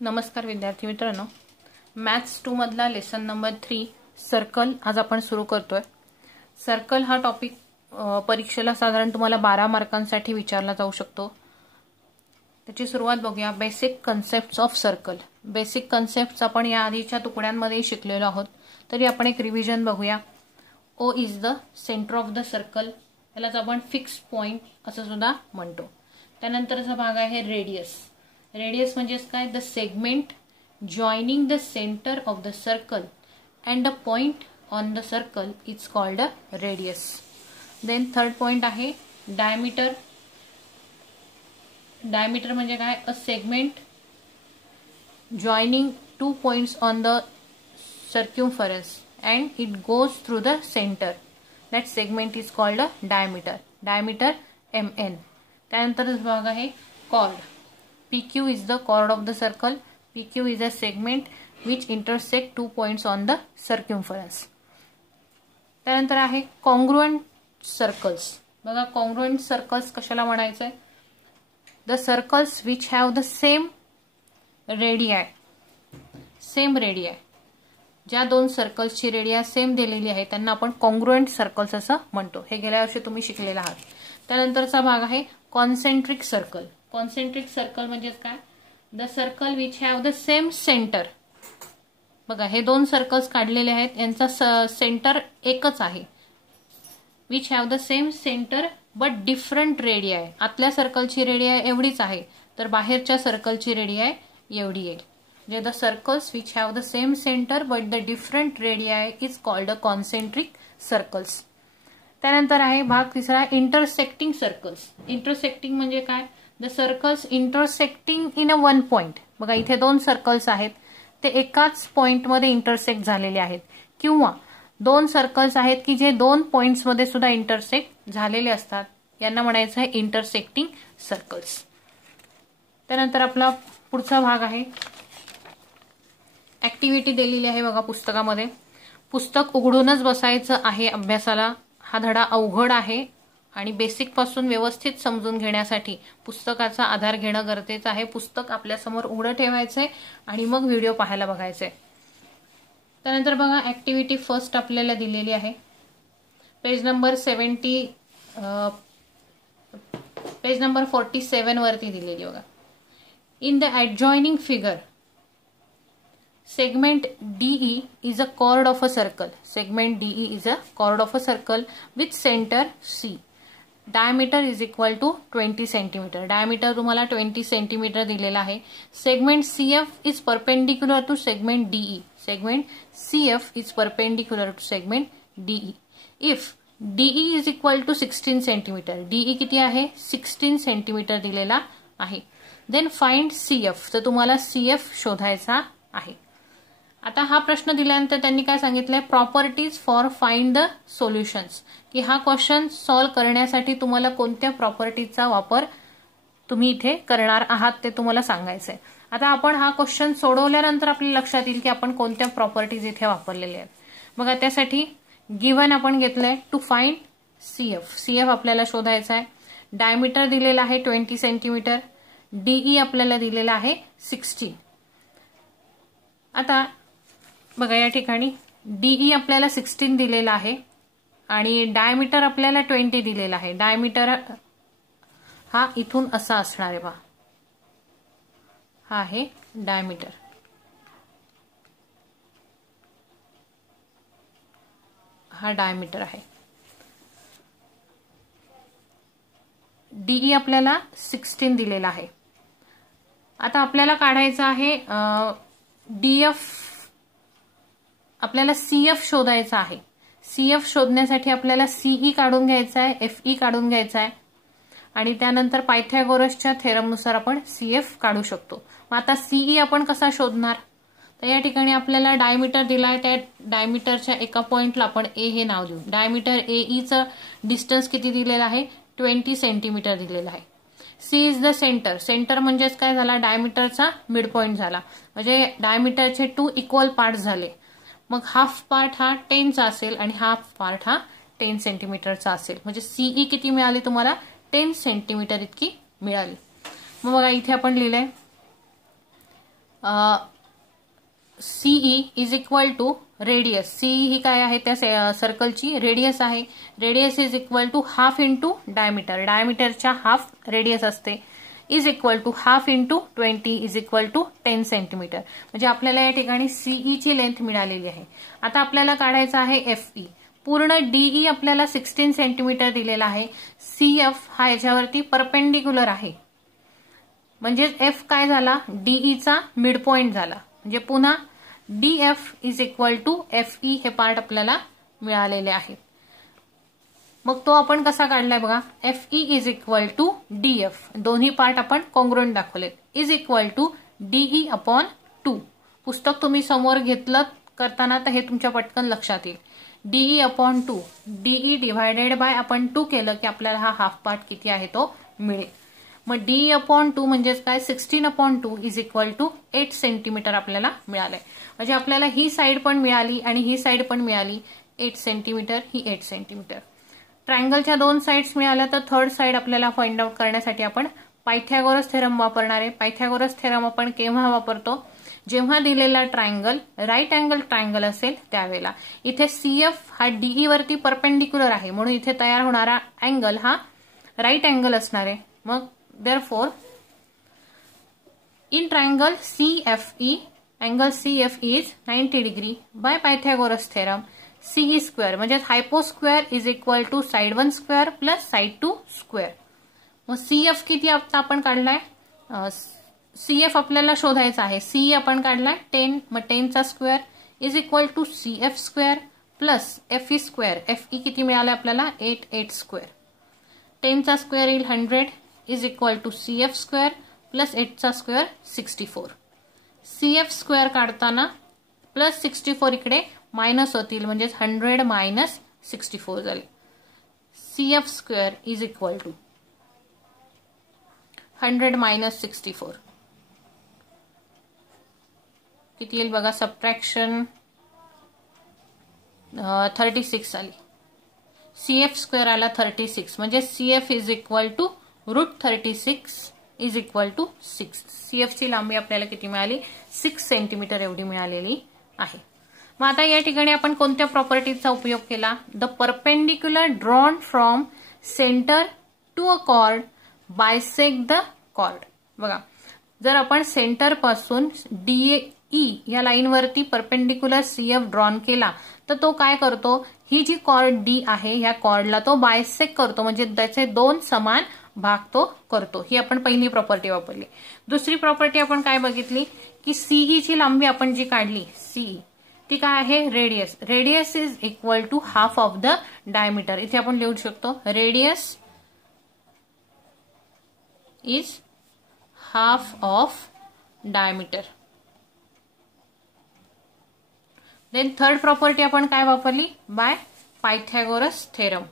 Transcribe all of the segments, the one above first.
नमस्कार विद्यार्थी मित्रांनो, मॅथ्स 2 मधला लेसन नंबर 3 सर्कल आज आपण सुरू करतोय। सर्कल हा टॉपिक परीक्षेला साधारण तुम्हाला 12 मार्कांसाठी विचारला जाऊ शकतो। त्याची सुरुवात बघूया। Basic concepts of circle. Basic concepts आपण या आधीच्या तुकड्यांमध्ये शिकलेलो आहोत, तरी आपण एक रिव्हिजन बघूया। O is the centre of the circle, यालाच आपण फिक्स पॉइंट असं सुद्धा म्हणतो। त्यानंतरचा भाग आहे रेडियस। रेडियस म्हणजे काय? The segment joining the centre of the circle and the point on the circle is called a radius. Then third point आहे डायमीटर। डायमीटर म्हणजे काय? A segment joining two points on the circumference and it goes through the center. That segment is called a diameter. Diameter mn. त्यानंतर भाग आहे chord. PQ is the chord of the circle. PQ is a segment which intersect two points on the circumference. त्यानंतर आहे congruent circles. बघा congruent circles कशाला म्हणायचंय? The circles which have the same radii. Same radii. ज्या दोन सर्कल्सची radio same दिलेली आहे त्यांना आपण कॉन्ग्रुएंट सर्कल्स असं म्हणतो। हे गेल्या वर्षी तुम्ही शिकलेला आहात। त्यानंतरचा भाग आहे कॉन्सेंट्रिक सर्कल। कॉन्सेंट्रिक सर्कल म्हणजे काय? The circle which have the same centre. बघा हे दोन सर्कल्स काढलेले आहेत, यांचा सेंटर एकच आहे। Which have the same centre but different radii. आतल्या सर्कलची रेडिया एवढीच आहे, तर बाहेरच्या सर्कलची रेडिया एवढी येईल। The circles which have the same center but the different radii is called a concentric circles. त्यानंतर आहे भाग तिसरा intersecting circles. Intersecting म्हणजे काय? The circles intersecting in a one point. बघा इथे दोन सर्कल्स आहेत, ते एकाच पॉइंट मध्ये इंटरसेक्ट झालेले आहेत, किंवा दोन सर्कल्स आहेत की जे दोन पॉइंट्स मध्ये सुद्धा इंटरसेक्ट झालेले असतात, यांना म्हणायचं आहे इंटरसेक्टिंग सर्कल्स। त्यानंतर आपला पुढचा भाग आहे ऍक्टिव्हिटी दिलेली आहे बघा पुस्तकामध्ये। पुस्तक उघडूनच बसायचं आहे अभ्यासाला। हा धडा अवघड आहे आणि बेसिक पासून व्यवस्थित समजून घेण्यासाठी पुस्तकाचा आधार घेणं गरजेचं आहे। पुस्तक आपल्यासमोर उघडं ठेवायचंय आणि मग व्हिडिओ पाहायला बघायचंय। त्यानंतर बघा ऍक्टिव्हिटी फर्स्ट आपल्याला दिलेली आहे, पेज नंबर 47 वरती दिलेली बघा। In the adjoining figure segment DE is a chord of a circle. Segment DE is a chord of a circle with center C. Diameter is equal to 20 cm. Diameter तुम्हाला 20 cm दिलेला आहे। Segment CF is perpendicular to segment DE. Segment CF is perpendicular to segment DE. If DE is equal to 16 cm. DE किती आहे? 16 cm दिलेला आहे। Then find CF. तर तुम्हाला CF शोधायचा आहे। आता हा प्रश्न दिल्यानंतर त्यांनी काय सांगितलंय? Properties for find the solutions, की हा क्वेश्चन सॉल्व करण्यासाठी तुम्हाला कोणत्या प्रॉपर्टीजचा वापर तुम्ही इथे करणार आहात ते तुम्हाला सांगायचंय। आता आपण हा क्वेश्चन सोडवल्यानंतर आपल्या लक्षात येईल की आपण कोणत्या प्रॉपर्टीज इथे वापरलेल्या आहेत। बघा त्यासाठी गिव्हन आपण घेतलंय टू फाइंड CF. CF आपल्याला शोधायचा आहे। डायमीटर दिलेला आहे 20 सेंटीमीटर, DE आपल्याला दिलेला आहे 16। आता बघा या ठिकाणी DE आपल्याला 16 दिलेला आहे आणि डायमीटर आपल्याला 20 दिलेला आहे। डायमीटर हा इथून असा असणार आहे पहा, हा आहे डायमीटर। हा डायमीटर आहे। DE आपल्याला 16 दिलेला आहे। आता आपल्याला काढायचं आहे DF, आपल्याला CF शोधायचा आहे। CF शोधण्यासाठी आपल्याला CE काढून घ्यायचा आहे, FE काढून घ्यायचा आहे आणि त्यानंतर पायथागोरसच्या थेरमनुसार आपण CF काढू शकतो। मग आता CE आपण कसा शोधणार? तर या ठिकाणी आपल्याला डायमीटर दिलाय, त्या डायमीटरच्या एका पॉइंटला आपण A हे नाव देऊ। डायमीटर AEचं डिस्टन्स किती दिलेलं आहे? 20 सेंटीमीटर दिलेलं आहे। C is the centre. Centre म्हणजेच काय झाला? डायमीटरचा मिड पॉइंट झाला, म्हणजे डायमीटरचे 2 इक्वल पार्ट झाले। मग हाफ पार्ट हा 10 चा असेल आणि हाफ पार्ट हा 10 सेंटीमीटरचा असेल, म्हणजे CE किती मिळाली तुम्हाला? 10 सेंटीमीटर इतकी मिळाली। मग बघा इथे आपण लिहिलंय CE is equal to radius. CE ही काय आहे, त्या सर्कलची रेडियस आहे. Radius is equal to half into diameter. डायमीटरच्या हाफ रेडियस असते. Is equal to half into 20 is equal to 10 centimetre. म्हणजे आपल्याला या ठिकाणी सीई ची लेंथ मिळालेली आहे. आता आपल्याला काढायचं आहे एफई. पूर्ण डीई आपल्याला 16 सेंटीमीटर दिलेला आहे. सीएफ हा याच्यावरती परपेंडिक्युलर आहे. म्हणजे एफ काय झाला, डीईचा मिड पॉइंट झाला. म्हणजे पुन्हा DF is equal to FE हे पार्ट आपल्याला मिळालेले आहेत. मग तो आपण कसा काढलाय बघा. FE is equal to DF. दोन्ही पार्ट आपण कॉन्ग्रुएंट दाखवलेत. Is equal to DE upon 2. पुस्तक तुम्ही समोर घेतलं करताना तर हे तुमच्या पटकन लक्षात येईल. DE upon 2. DE divided by आपण 2 केलं की आपल्याला हा हाफ पार्ट किती आहे तो मिळेल. मग डीई अपॉन 2 म्हणजेच काय, 16 upon 2 is equal to 8 centimetre आपल्याला मिळालंय. म्हणजे आपल्याला ही साईड पण मिळाली आणि ही साईड पण मिळाली. 8 सेंटीमीटर, ही 8 सेंटीमीटर. ट्रायंगलच्या 2 साइड्स मिळाल्या तर थर्ड साइड आपल्याला फाइंड आउट करण्यासाठी आपण पायथागोरस थेरम वापरणार आहे. पायथागोरस थेरम आपण केव्हा वापरतो, जेव्हा दिलेला ट्रायंगल राईट अँगल ट्रायंगल असेल त्यावेळेला. इथे सीएफ हा डीई वरती परपेंडिक्युलर आहे म्हणून इथे तयार होणारा अँगल हा राईट अँगल असणार आहे. मग therefore in triangle CFE, angle CF is 90 degree by Pythagoras theorem. CE square म्हणजे hypo square is equal to side 1 square plus side 2 square. मग सीएफ किती आता आपण काढलाय, सीएफ आपल्याला शोधायचा आहे. सीई आपण काढलाय 10. मग 10 चा square is equal to CF square plus FE square. FE किती मिळालं आपल्याला 8 स्क्वेअर. 10 चा स्क्वेअर येईल 100 is equal to CF square plus 8 चा स्क्वेअर 64. सीएफ स्क्वेअर काढताना प्लस 64 इकडे मायनस होतील म्हणजे 100 मायनस 64 झाले. CF square is equal to 100 minus 64 किती येईल बघा. सबट्रॅक्शन 36 आली. सीएफ स्क्वेअर आला 36 म्हणजे CF is equal to √36 is equal to 6. CF ची लांबी आपल्याला किती मिळाली, 6 सेंटीमीटर एवढी मिळालेली आहे. मग आता या ठिकाणी आपण कोणत्या प्रॉपर्टीचा उपयोग केला, the perpendicular drawn from centre to a chord bisect the chord. बघा जर आपण सेंटर पासून डीई या लाईनवरती परपेंडिक्युलर सीएफ ड्रॉन केला तर तो काय करतो, ही जी कॉर्ड डी आहे या कॉर्डला तो बायसेक्ट करतो म्हणजे त्याचे 2 समान भाग तो करतो. ही आपण पहिली प्रॉपर्टी वापरली. दुसरी प्रॉपर्टी आपण काय बघितली की सीई ची लांबी आपण जी काढली सीई ती काय आहे, radius. Radius is equal to half of the diameter. इथे आपण लिहू शकतो radius is half of diameter. Then third property आपण काय वापरली, by Pythagoras theorem.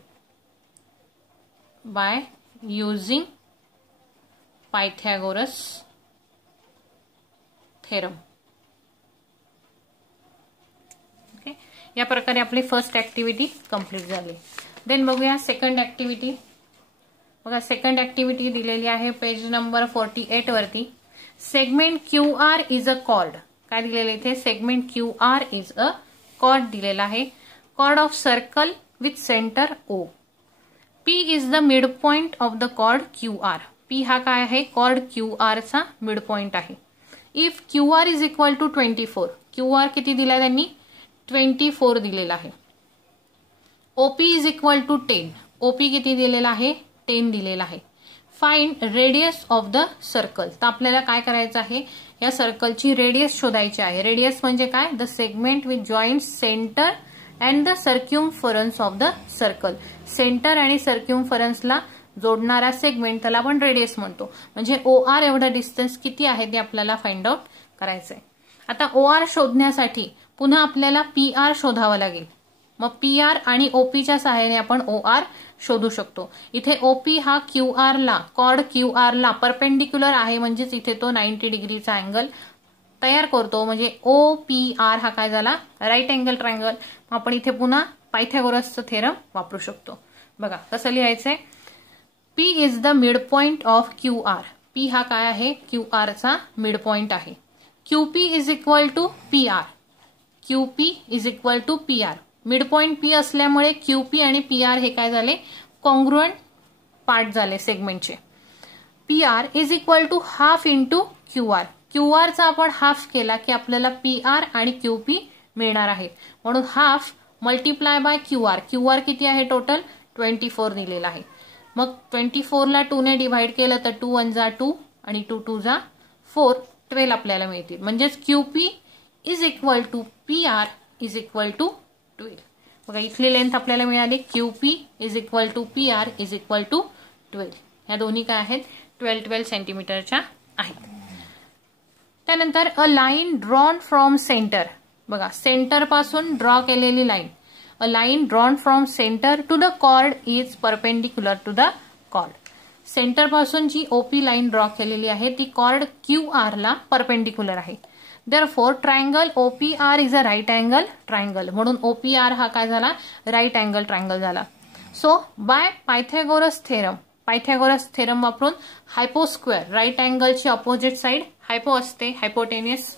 By using Pythagoras theorem. Okay, या प्रकारे आपली फर्स्ट ऍक्टिव्हिटी कंप्लीट झाली. देन बघूया सेकंड ऍक्टिव्हिटी. बघा सेकंड ऍक्टिव्हिटी दिलेली आहे पेज नंबर 48 वरती. Segment Q R is a chord. काय दिलेलं इथे, segment Q R is a cord दिलेला आहे. Chord of circle with centre O. P is the mid point of the chord Q R. P हा काय आहे, chord Q R चा mid point आहे. If Q R is equal to 24. Q R किती दिला त्यांनी, 24 दिलेला आहे. OP is equal to 10. OP किती दिलेला आहे, 10 दिलेला आहे. Find radius of the circle. तर आपल्याला काय करायचं आहे, या सर्कलची रेडियस शोधायची आहे. रेडियस म्हणजे काय, the segment with joint centre and the circumference of the circle. Centre आणि सर्क्युम्फरन्सला जोडणारा सेगमेंट त्याला आपण रेडियस म्हणतो. म्हणजे OR एवढं डिस्टन्स किती आहे ते आपल्याला फाइंड आउट करायचंय. आता OR शोधण्यासाठी पुन्हा आपल्याला PR शोधावं लागेल. मग PR आणि OPच्या सहाय्याने आपण OR शोधू शकतो. इथे OP हा QR ला, कॉर्ड QR ला परपेंडिक्युलर आहे म्हणजेच इथे तो 90 डिग्रीचा अँगल तयार करतो. म्हणजे OPR हा काय झाला, राईट अँगल ट्रायंगल. आपण इथे पुन्हा पायथागोरसचं थेरम वापरू शकतो. बघा कसं लिहायचंय, P is the mid point of QR. P हा काय आहे, QR चा मिड पॉइंट आहे. QP is equal to PR. QP is equal to PR. Mid point P असल्यामुळे QP आणि PR हे काय झाले, कॉन्ग्रुएंट पार्ट झाले सेगमेंटचे. PR is equal to half into QR. QR चा आपण हाफ केला की आपल्याला PR आणि QP मिळणार आहे. म्हणून half multiply by QR. QR किती आहे टोटल 24 दिलेला आहे. मग 24 ला 2 ने डिवाइड केलं तर 2 1 जा 2 आणि 2 2 जा 4, 12 आपल्याला मिळतील. म्हणजेच QP is equal to PR is equal to 12. बघा इथली लेंथ आपल्याला मिळाली QP is equal to PR is equal to 12. ह्या दोन्ही काय आहेत 12 सेंटीमीटरच्या आहेत. त्यानंतर a line drawn from centre. बघा सेंटर पासून ड्रॉ केलेली line. A line drawn from centre to the chord is perpendicular to the chord. Centre पासून जी OP लाईन ड्रॉ केलेली आहे ती कॉर्ड QR ला परपेंडिक्युलर आहे. Therefore triangle OPR is a right angle triangle. म्हणून OPR हा काय झाला, राईट अँगल ट्रायंगल झाला. So by Pythagoras theorem, Pythagoras theorem वापरून हायपोस्क्वेअर, राईट अँगलची अपोजिट साइड हायपो असते, हायपोटेनियस.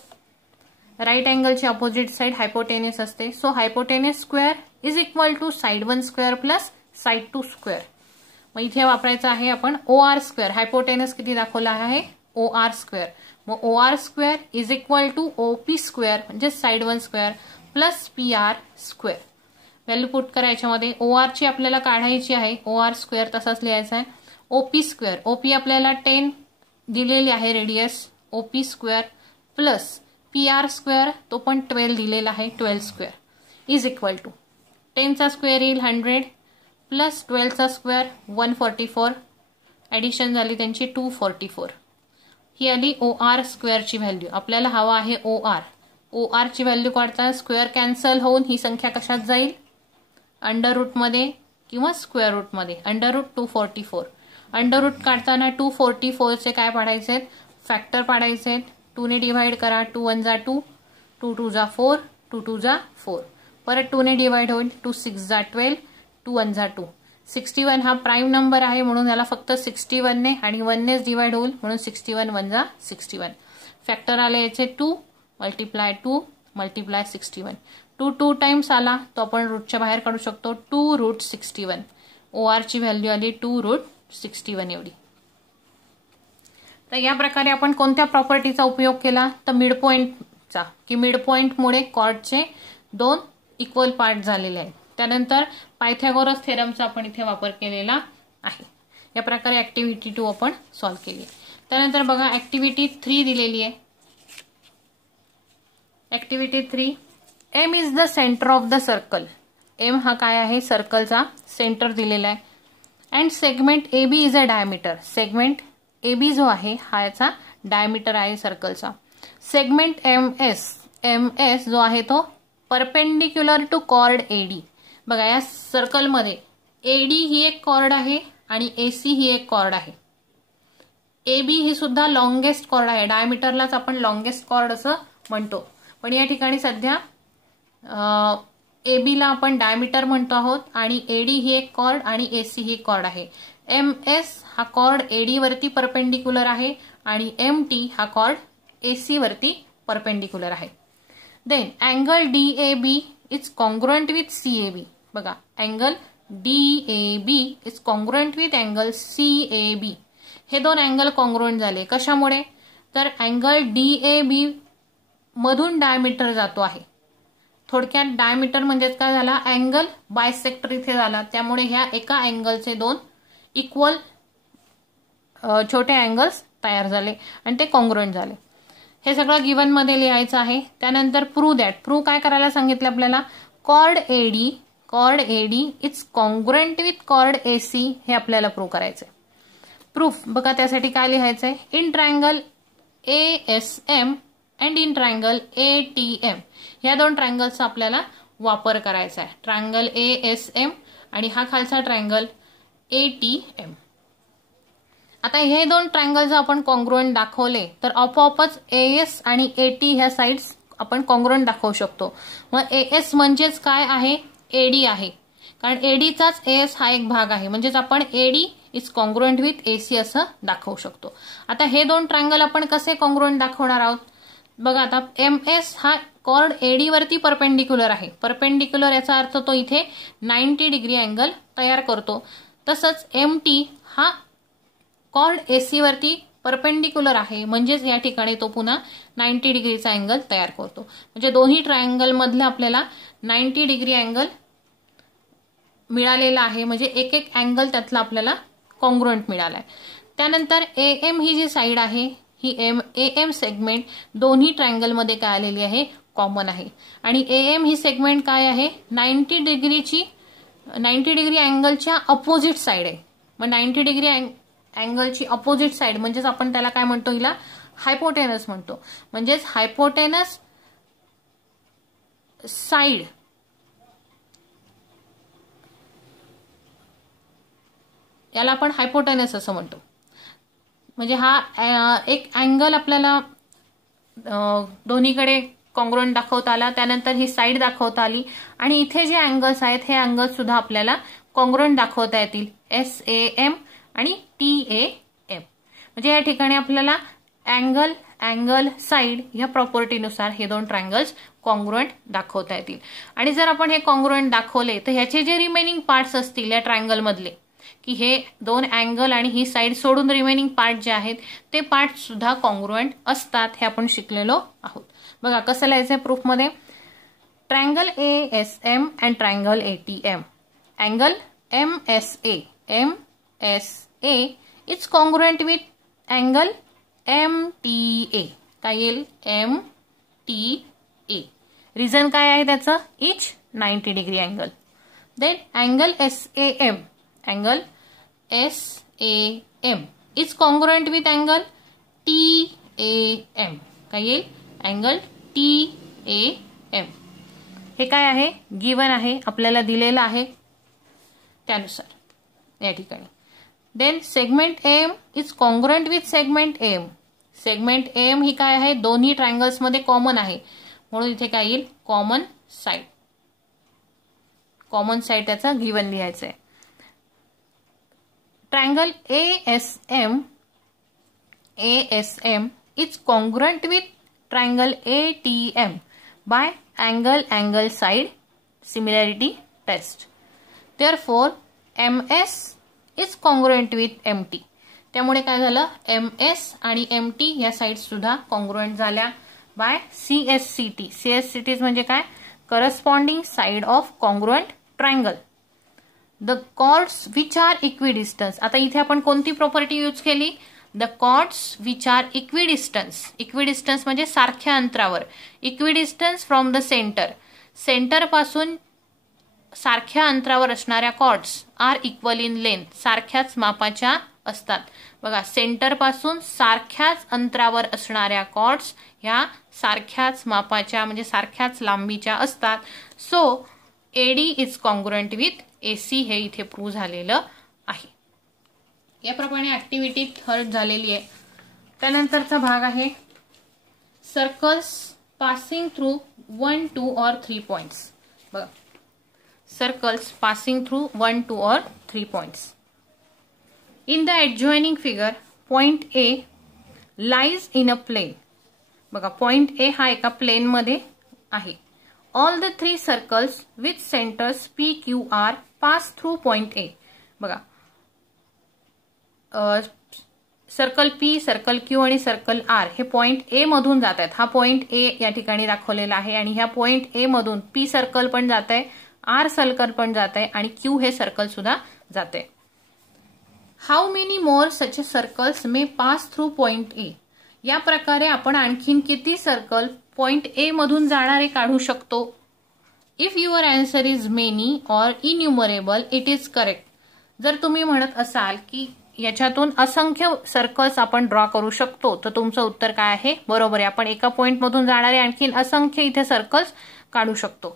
राईट अँगलची अपोजिट साइड हायपोटेनियस असते. So hypotenuse square is equal to side 1 square plus side 2 square. मग इथे वापरायचं आहे आपण OR स्क्वेअर. हायपोटेनियस किती दाखवला आहे OR स्क्वेअर. मग OR square is equal to OP square म्हणजे side 1 square plus PR square. Value put करा याच्यामध्ये. OR ची आपल्याला काढायची आहे. OR स्क्वेअर तसाच लिहायचा आहे. OP स्क्वेअर, OP आपल्याला 10 दिलेली आहे radius, OP square plus PR square तो पण 12 दिलेला आहे, 12 स्क्वेअर इज इक्वल टू 10 चा स्क्वेअर येईल 100 प्लस 12 चा स्क्वेअर 144, ऍडिशन झाली त्यांची 244. ही आली OR स्क्वेअरची व्हॅल्यू. आपल्याला हवा आहे OR ची व्हॅल्यू काढता स्क्वेअर कॅन्सल होऊन ही संख्या कशात जाईल, अंडर रूट मध्ये किंवा स्क्वेअर रूट मध्ये. Under root 244. अंडर रूट काढताना 244 चे काय पाडायचे, फॅक्टर पाडायचे. 2 ने डिवाइड करा, 2 1 जा 2, 2 2 जा 4, 2 2 जा 4. परत 2 ने डिवाइड होईल, 2 6 जा 12, 2 1 जा 2. 61 हा प्राईम नंबर आहे म्हणून याला फक्त 61 ने आणि 1 नेच डिवाइड होईल म्हणून 61 1 जा 61. फॅक्टर आले याचे 2 मल्टिप्लाय 2 मल्टिप्लाय 61. 2 2 टाइम्स आला तो आपण रूटच्या बाहेर काढू शकतो. 2 रूट 61. OR ची व्हॅल्यू आली 2 रूट 61 एवढी. तर या प्रकारे आपण कोणत्या प्रॉपर्टीचा उपयोग केला, तर मिड पॉइंटचा, की मिड पॉइंटमुळे कॉर्डचे 2 इक्वल पार्ट झालेले आहेत. त्यानंतर पायथागोरस थेरमचा आपण इथे वापर केलेला आहे. या प्रकारे ऍक्टिव्हिटी 2 आपण सॉल्व्ह केली आहे. त्यानंतर बघा ऍक्टिव्हिटी 3 दिलेली आहे. Activity 3, M is the centre of the circle. M हा काय आहे, सर्कलचा सेंटर दिलेला आहे. And segment AB is a diameter. Segment AB जो आहे हा याचा डायमीटर आहे सर्कलचा. सेगमेंट MS जो आहे तो परपेंडिक्युलर टू कॉर्ड AD. बघा या सर्कलमध्ये AD ही एक कॉर्ड आहे आणि AC ही एक कॉर्ड आहे. AB ही सुद्धा लॉंगेस्ट कॉर्ड आहे. डायमीटरलाच आपण लॉंगेस्ट कॉर्ड असं म्हणतो, पण या ठिकाणी सध्या AB ला आपण डायमीटर म्हणतो आहोत आणि AD ही एक कॉर्ड आणि AC ही कॉर्ड आहे. MS हा कॉर्ड AD वरती परपेंडिक्युलर आहे आणि MT हा कॉर्ड AC वरती परपेंडिक्युलर आहे. Then angle DAB is congruent with CAB. बघा angle DAB is congruent with angle CAB. हे 2 अँगल कॉन्ग्रुएंट झाले. कशामुळे, तर अँगल DAB मधून डायमीटर जातो आहे. थोडक्यात डायमीटर म्हणजे काय झाला, अँगल बायसेक्टर इथे झाला. त्यामुळे ह्या एका अँगलचे 2 इक्वल छोटे अँगल्स तयार झाले आणि ते कॉन्ग्रुएंट झाले. हे सगळं गिवन मध्ये लिहायचं आहे. त्यानंतर प्रूव्ह दॅट. प्रूव्ह काय करायला सांगितलं आपल्याला, chord AD is congruent with chord AC हे आपल्याला प्रूव्ह करायचंय. प्रूफ बघा त्यासाठी काय लिहायचंय, in triangle ASM and in triangle ATM. ह्या 2 ट्रायंगलचा आपल्याला वापर करायचा आहे. ट्रायंगल ASM आणि हा खालचा ट्रायंगल ATM. आता हे 2 ट्रायंगल जर आपण कॉन्ग्रुएंट दाखवले तर आपोआपच AS आणि AT ह्या साइड्स आपण कॉन्ग्रुएंट दाखवू शकतो. मग AS म्हणजेच काय आहे, AD आहे, कारण AD चाच AS हा एक भाग आहे. म्हणजेच आपण AD is congruent with AC असं दाखवू शकतो. आता हे 2 ट्रायंगल आपण कसे कॉन्ग्रुएंट दाखवणार आहोत, बघा आता MS हा कॉर्ड AD वरती परपेंडिक्युलर आहे. परपेंडिक्युलर याचा अर्थ तो इथे 90 डिग्री अँगल तयार करतो. तसंच MT हा कॉर्ड AC वरती परपेंडिक्युलर आहे, म्हणजेच या ठिकाणी तो पुन्हा 90 डिग्रीचा अँगल तयार करतो. म्हणजे दोन्ही ट्रायंगल मधले आपल्याला 90 डिग्री अँगल मिळालेला आहे. म्हणजे एक एक अँगल त्यातला आपल्याला कॉन्ग्रुएंट मिळालाय. त्यानंतर AM ही जी साइड आहे ही AM सेगमेंट दोन्ही ट्रायंगल मध्ये काय आलेली आहे, कॉमन आहे. आणि AM ही सेगमेंट काय आहे, 90 डिग्री अँगलच्या अपोजिट साइड आहे. मग 90 डिग्री अँगलची अपोजिट साइड म्हणजेच आपण त्याला काय म्हणतो, हिला हायपोटेनस म्हणतो. म्हणजेच हायपोटेनस साइड याला आपण हायपोटेनस असं म्हणतो. म्हणजे हा एक अँगल आपल्याला दोन्हीकडे कॉन्ग्रुएंट दाखवता आला. त्यानंतर ही साइड दाखवता आली आणि इथे जे अँगल्स आहेत हे अँगल्स सुद्धा आपल्याला कॉन्ग्रुएंट दाखवता येतील. SAM आणि TAM. म्हणजे या ठिकाणी आपल्याला अँगल साइड या प्रॉपर्टीनुसार हे दोन ट्रायंगल्स कॉन्ग्रुएंट दाखवता येतील. आणि जर आपण हे कॉन्ग्रुएंट दाखवले तर ह्याचे जे रिमेनिंग पार्ट्स असतील या ट्रायंगल मधले, की हे दोन अँगल आणि ही साइड सोडून रिमेनिंग पार्ट जे आहेत ते पार्ट सुद्धा कॉन्ग्रुएंट असतात, हे आपण शिकलेलो आहोत. बघा कसं लिहायचंय प्रूफ मध्ये. Triangle ASM and triangle ATM. Angle MSA is congruent with angle MTA. काय येईल, MTA. रिझन काय आहे त्याचं, each 90 degree angle. Then angle SAM is congruent with angle TAM. काय येईल, अँगल TAM. हे काय आहे, गिवन आहे, आपल्याला दिलेलं आहे त्यानुसार या ठिकाणी. Then segment AM is congruent with segment AM. Segment AM ही काय आहे, दोन्ही ट्रायंगल्स मध्ये कॉमन आहे, म्हणून इथे काय येईल, कॉमन साइड त्याचा गिवन लिहायचा आहे. Triangle ASM is congruent with triangle ATM by angle side similarity test. Therefore, MS is congruent with MT. त्यामुळे काय झालं, MS आणि MT या साइड सुद्धा कॉन्ग्रुएंट झाल्या बाय CSCT. CSCT म्हणजे काय, corresponding side of congruent triangle. The chords which are equidistance. आता इथे आपण कोणती प्रॉपर्टी यूज केली, the chords which are equidistance म्हणजे सारख्या अंतरावर. इक्विडिस्टन्स फ्रॉम द सेंटर पासून सारख्या अंतरावर असणाऱ्या chords are equal in length. सारख्याच मापाच्या असतात. बघा, सेंटर पासून सारख्याच अंतरावर असणाऱ्या कॉर्ड्स ह्या सारख्याच मापाच्या म्हणजे सारख्याच लांबीच्या असतात. So AD is congruent with AC हे इथे प्रूव्ह झालेलं आहे. याप्रमाणे ऍक्टिव्हिटी थर्ड झालेली आहे. त्यानंतरचा भाग आहे circles passing through 1, 2 or 3 points. बघा, circles passing through 1, 2 or 3 points. In the adjoining figure, point A lies in a plane. बघा, point A हा एका प्लेन मध्ये आहे. All the 3 circles with centers P, Q, R pass through point A. बघा, circle P, circle Q आणि circle R हे point A मधून जात आहेत. हा पॉइंट A या ठिकाणी दाखवलेला आहे आणि ह्या पॉइंट A मधून P सर्कल पण जात आहे, R सर्कल पण जात आहे आणि Q हे सर्कल सुद्धा जाते. How many more such circles may pass through point A. या प्रकारे आपण आणखीन किती सर्कल पॉइंट A मधून जाणारे काढू शकतो. If your answer is many or innumerable it is correct. जर तुम्ही म्हणत असाल की याच्यातून असंख्य सर्कल्स आपण ड्रॉ करू शकतो तर तुमचं उत्तर काय आहे, बरोबर आहे. आपण एका पॉइंट मधून जाणारे आणखीन असंख्य इथे सर्कल्स काढू शकतो.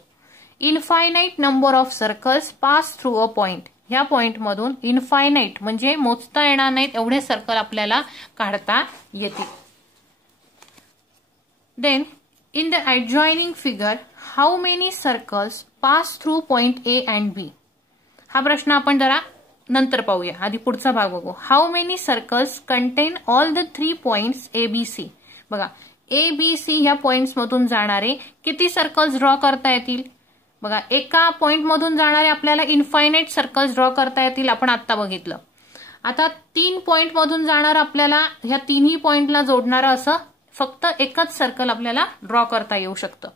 Infinite number of circles pass through a point. ह्या पॉइंट मधून इनफायनाईट म्हणजे मोजता येणार नाहीत एवढे सर्कल आपल्याला काढता येतील. Then in the adjoining figure how many circles pass through point A and B. हा प्रश्न आपण जरा नंतर पाहूया, आधी पुढचा भाग बघू. How many circles content all the 3 points A, B, C. बघा, ए बी सी ह्या पॉइंट्स मधून जाणारे किती सर्कल्स ड्रॉ करता येतील? बघा, एका पॉइंट मधून जाणारे आपल्याला इन्फायनाइट सर्कल्स ड्रॉ करता येतील, आपण आता बघितलं. आता 3 पॉइंट मधून जाणार आपल्याला ह्या तिन्ही पॉइंटला जोडणारं असं फक्त एकच सर्कल आपल्याला ड्रॉ करता येऊ शकतं.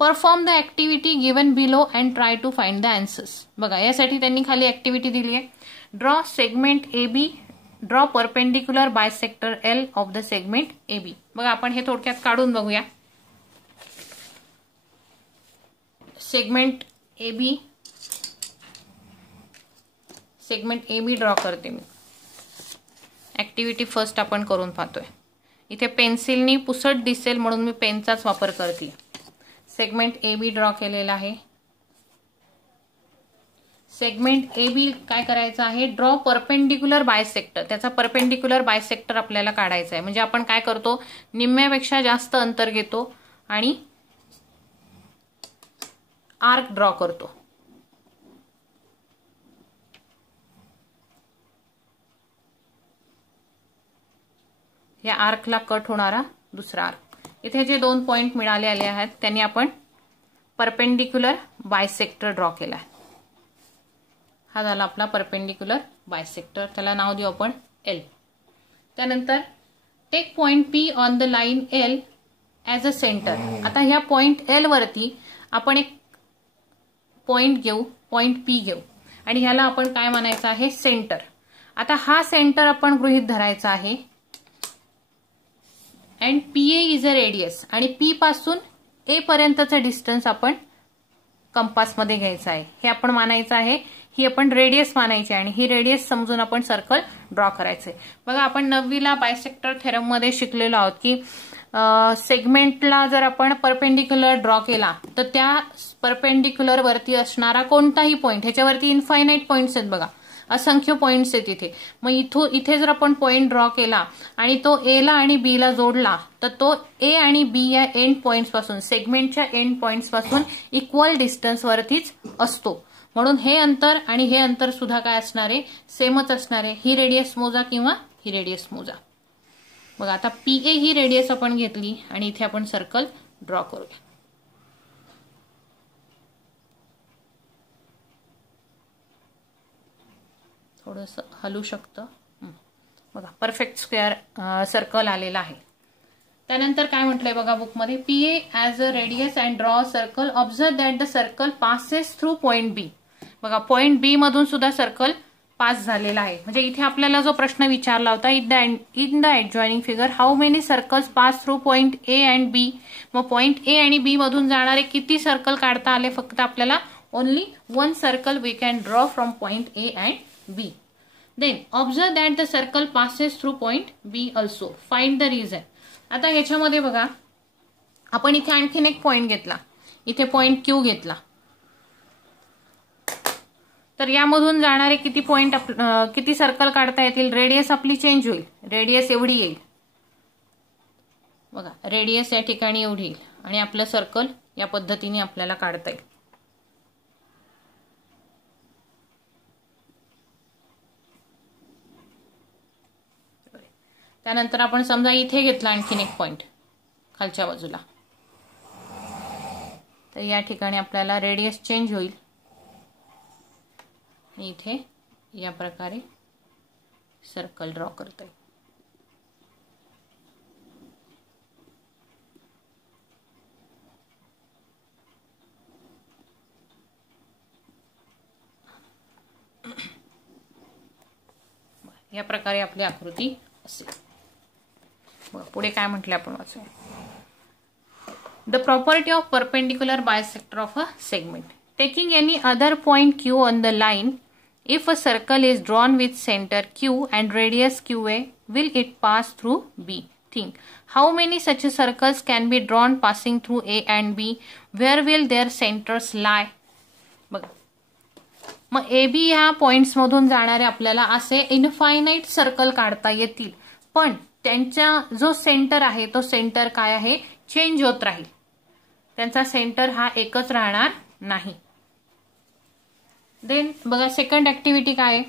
Perform the activity given below and try to find the answers. बघा, यासाठी त्यांनी खाली ऍक्टिव्हिटी दिली आहे. Draw segment A B, draw perpendicular bisector L of the segment A B. बघा, आपण हे थोडक्यात काढून बघूया. सेगमेंट ए बी ड्रॉ करते मी. ऍक्टिव्हिटी फर्स्ट आपण करून पाहतोय. इथे पेन्सिलनी पुसट दिसेल म्हणून मी पेनचाच वापर करते. सेगमेंट ए बी ड्रॉ केलेला आहे. सेगमेंट ए बी काय करायचं आहे? Draw perpendicular bisector. त्याचा परपेंडिक्युलर बायसेक्टर आपल्याला काढायचा आहे. म्हणजे आपण काय करतो, निम्म्यापेक्षा जास्त अंतर घेतो आणि आर्क ड्रॉ करतो. या आर्कला कट होणारा दुसरा आर्क. इथे जे 2 पॉइंट मिळालेले आहेत त्यांनी आपण परपेंडिक्युलर बायसेक्टर ड्रॉ केला. हा झाला आपला परपेंडिक्युलर बायसेक्टर. त्याला नाव देऊ आपण एल. त्यानंतर take point P on the line L as a centre. आता ह्या पॉइंट एल वरती आपण एक पॉइंट घेऊ, पॉइंट पी घेऊ आणि ह्याला आपण काय म्हणायचं आहे? सेंटर. आता हा सेंटर आपण गृहीत धरायचा आहे. And P A is a radius. आणि पी पासून ए पर्यंतचं डिस्टन्स आपण कंपासमध्ये घ्यायचं आहे. हे आपण मानायचं आहे. ही आपण रेडियस मानायची आणि ही रेडियस समजून आपण सर्कल ड्रॉ करायचंय. बघा, आपण 9वीला बायसेक्टर थेरम मध्ये शिकलेलो आहोत की सेगमेंटला जर आपण परपेंडिक्युलर ड्रॉ केला तर त्या परपेंडिक्युलर वरती असणारा कोणताही पॉइंट, ह्याच्यावरती इन्फायनाइट पॉइंट्स आहेत बघा, असंख्य पॉइंट्स आहेत इथे. मग इथे जर आपण पॉइंट ड्रॉ केला आणि तो ए ला आणि बी ला जोडला तर तो ए आणि बी या एंड पॉइंट्स पासून, सेगमेंटच्या एंड पॉइंट्स पासून इक्वल डिस्टन्स वरतीच असतो. म्हणून हे अंतर आणि हे अंतर सुद्धा काय असणार आहे? सेमच असणार आहे. ही रेडियस मोजा किंवा ही रेडियस मोजा. बघा, आता पी ए ही रेडियस आपण घेतली आणि इथे आपण सर्कल ड्रॉ करूया. थोडंसं हलू शकतं. बघा, परफेक्ट स्क्वेअर सर्कल आलेला आहे. त्यानंतर काय म्हटलंय बघा बुकमध्ये, P A as a radius and draw circle. Observe that the circle passes through point B. बघा, पॉइंट बी मधून सुद्धा सर्कल पास झालेला आहे. म्हणजे इथे आपल्याला जो प्रश्न विचारला होता, in the adjoining figure how many circles pass through point A and B. मग पॉइंट ए आणि बी मधून जाणारे किती सर्कल काढता आले? फक्त आपल्याला only 1 circle we can draw from point A and B. Then observe that the circle passes through point B also. Find the reason. आता ह्याच्यामध्ये बघा, आपण इथे आणखीन एक पॉइंट घेतला, इथे पॉइंट क्यू घेतला, तर यामधून जाणारे किती पॉइंट, किती सर्कल काढता येतील? रेडियस आपली चेंज होईल. रेडियस एवढी येईल बघा, रेडियस या ठिकाणी एवढी येईल आणि आपलं सर्कल या पद्धतीने आपल्याला काढता येईल. त्यानंतर आपण समजा इथे घेतला आणखीन एक पॉइंट खालच्या बाजूला, तर या ठिकाणी आपल्याला रेडियस चेंज होईल. इथे या प्रकारे सर्कल ड्रॉ करता येईल. या प्रकारे आपली आकृती असेल. पुढे काय म्हटले आपण वाचूया. The property of perpendicular bisector of a segment. Taking any other point Q on the line, if a circle is drawn with center Q and radius QA, will it pass through B? Think. How many such circles can be drawn passing through A and B? Where will their centers lie? बघा, मग A B ह्या points मधून जाणारे आपल्याला असे infinite circle काढता येतील, पण त्यांचा जो सेंटर आहे तो सेंटर काय आहे? चेंज होत राहील. त्यांचा सेंटर हा एकच राहणार नाही. देन बघा, सेकंड ऍक्टिव्हिटी काय आहे?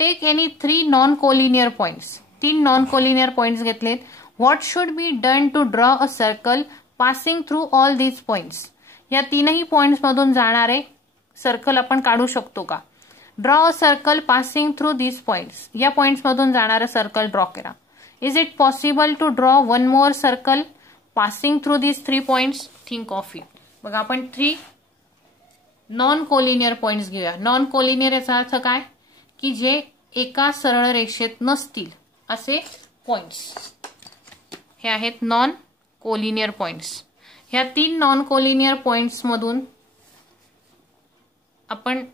Take any 3 non collinear points. 3 non collinear points घेतलेत. What should be done to draw a circle passing through all these points. या तीनही पॉइंट्स मधून जाणारे सर्कल आपण काढू शकतो का? Draw a circle passing through these points. या पॉइंट्स मधून जाणारं सर्कल ड्रॉ करा. Is it possible to draw one more circle passing through these 3 points? Think of it. बघा आपण 3 नॉन कोलिनियर पॉइंट्स घेऊया. नॉन कोलिनियर याचा अर्थ काय की जे एका सरळ रेषेत नसतील असे पॉइंट्स हे आहेत नॉन कोलिनियर पॉइंट्स. ह्या 3 नॉन कोलिनियर पॉइंट्स मधून आपण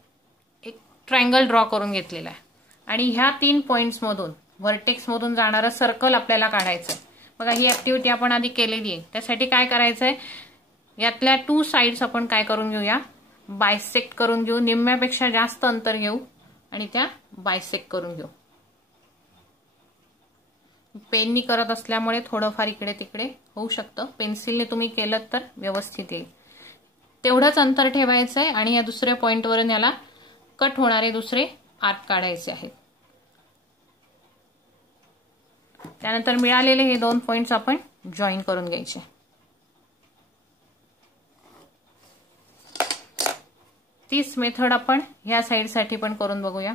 एक ट्रायंगल ड्रॉ करून घेतलेला आहे आणि ह्या 3 पॉइंट्स मधून व्हर्टेक्स मधून जाणारं सर्कल आपल्याला काढायचं. बघा ही ऍक्टिव्हिटी आपण आधी केलेली आहे. त्यासाठी काय करायचंय, यातल्या 2 साइड्स आपण काय करून घेऊया, बायसेक्ट करून घेऊ. निम्म्यापेक्षा जास्त अंतर घेऊ आणि त्या बायसेक्ट करून घेऊ. पेननी करत असल्यामुळे थोडंफार इकडे तिकडे होऊ शकतं. पेन्सिलने तुम्ही केलं तर व्यवस्थित येईल. तेवढंच अंतर ठेवायचंय आणि या दुसऱ्या पॉइंटवरून याला कट होणारे दुसरे आर्क काढायचे आहेत. त्यानंतर मिळालेले हे 2 पॉइंट्स आपण जॉईन करून घ्यायचे. तीच मेथड आपण ह्या साइड साठी पण करून बघूया.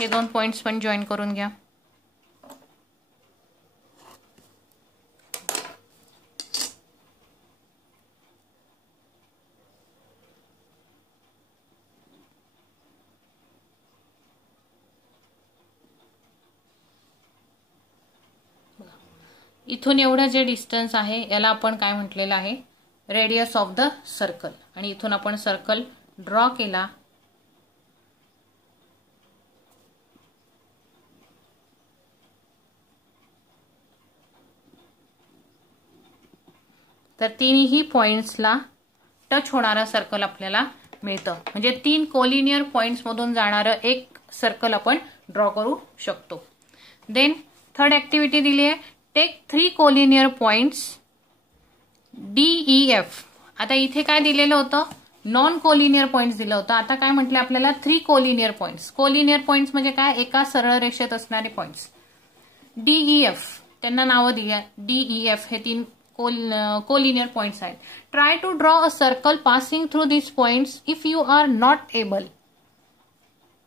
हे 2 पॉइंट्स पण जॉईन करून घ्या. इथून एवढं जे डिस्टन्स आहे याला आपण काय म्हटलेलं आहे, रेडियस ऑफ द सर्कल. आणि इथून आपण सर्कल ड्रॉ केला तर 3ही पॉइंट्सला टच होणारा सर्कल आपल्याला मिळतं. म्हणजे 3 कोलिनियर पॉइंट्स मधून जाणारं एक सर्कल आपण ड्रॉ करू शकतो. देन थर्ड ऍक्टिव्हिटी दिली आहे, टेक 3 कोलिनियर पॉइंट्स DEF. आता इथे काय दिलेलं होतं, नॉन कोलिनियर पॉइंट्स दिलं होतं. आता काय म्हटलं आपल्याला, 3 कोलिनियर पॉइंट्स. कोलिनियर पॉइंट्स म्हणजे काय, एका सरळ रेषेत असणारे पॉइंट्स. DEF त्यांना नावं दिली. DEF हे 3 कोलिनियर पॉइंट्स आहेत. Try to draw a circle passing through this points. If you are not able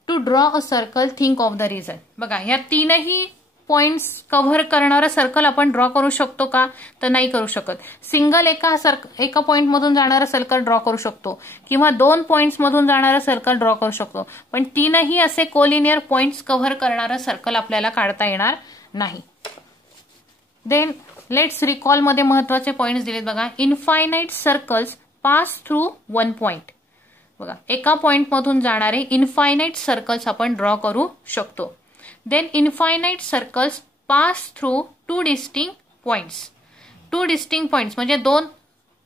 to draw a circle, think of the reason. बघा या 3ही पॉइंट्स कव्हर करणारं सर्कल आपण ड्रॉ करू शकतो का, तर नाही करू शकत. सिंगल एका पॉइंट मधून जाणारं सर्कल ड्रॉ करू शकतो किंवा 2 पॉइंट्स मधून जाणारं सर्कल ड्रॉ करू शकतो. पण 3ही असे कोलिनियर पॉइंट्स कव्हर करणारं सर्कल आपल्याला काढता येणार नाही. देन लेट्स रिकॉल मध्ये महत्वाचे पॉइंट्स दिलेत बघा. Infinite circles pass through 1 point. बघा एका पॉइंट मधून जाणारे इनफायनाइट सर्कल्स आपण ड्रॉ करू शकतो. Then infinite circles pass through 2 distinct points. 2 distinct points म्हणजे 2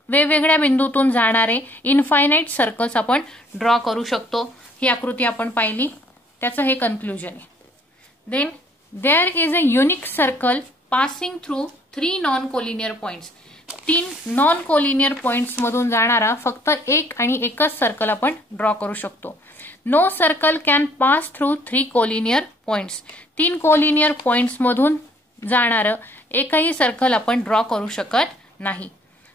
वेगवेगळ्या बिंदूतून जाणारे इनफायनाइट सर्कल्स आपण ड्रॉ करू शकतो. ही आकृती आपण पाहिली, त्याचं हे कन्क्लुजन आहे. Then there is a unique circle passing through 3 non collinear points. 3 non collinear points मधून जाणारा फक्त एक आणि एकच सर्कल आपण ड्रॉ करू शकतो. No circle can pass through 3 collinear points. 3 collinear points मधून जाणारं एकही सर्कल आपण ड्रॉ करू शकत नाही.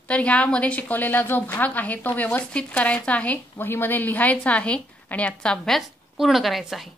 तर ह्यामध्ये शिकवलेला जो भाग आहे तो व्यवस्थित करायचा आहे, वहीमध्ये लिहायचा आहे आणि आजचा अभ्यास पूर्ण करायचा आहे.